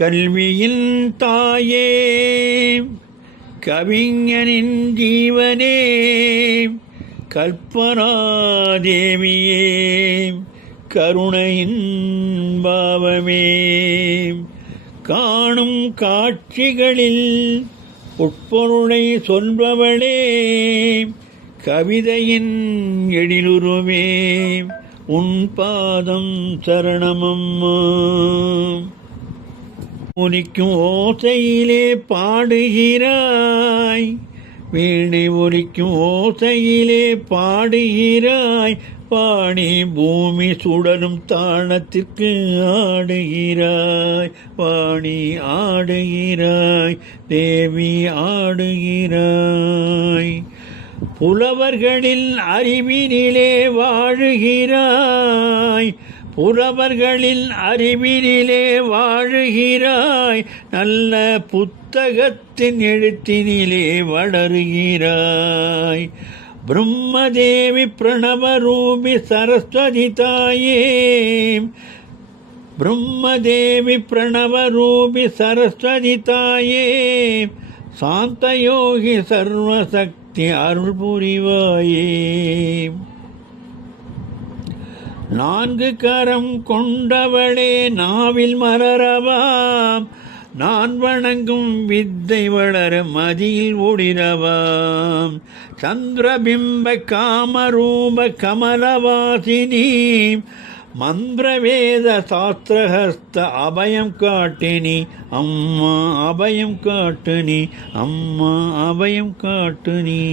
கல்வியின் தாயே, கவிஞனின் ஜீவனே, கல்பனா தேவியே, கருணையின் பாவமே, காணும் காட்சிகளில் உட்பொருளை சொல்பவளே, கவிதையின் எழிலுருவே, உன் பாதம் சரணமம்மா. ஒலிக்கும் ஓசையிலே பாடுகிறாய், வீணை ஒலிக்கும் ஓசையிலே பாடுகிறாய், பாடி பூமி சுடரும் தாளத்திற்கு ஆடுகிறாய், பாடி ஆடுகிறாய், தேவி ஆடுகிறாய். புலவர்களின் அறிவினிலே வாழுகிறாய், புலவர்களின் அறிவினிலே வாழுகிறாய், நல்ல புத்தகத்தின் எழுத்தினிலே வளருகிறாய். பிரம்மதேவி பிரணவரூபி சரஸ்வதி தாயே, பிரம்மதேவி பிரணவரூபி சரஸ்வதி தாயே, சாந்தயோகி சர்வசக்தி அருள் புரிவாயே. நான்கு கரம் கொண்டவளே, நாவில் மலரவாம், நான் வணங்கும் வித்தை வளர மதியில் ஒளிரவாம். சந்திரபிம்ப காமரூப கமலவாசினி, மந்திரவேத சாஸ்திரஹஸ்த அபயம் காட்டினி, அம்மா அபயம் காட்டுனி, அம்மா அபயம் காட்டுனி.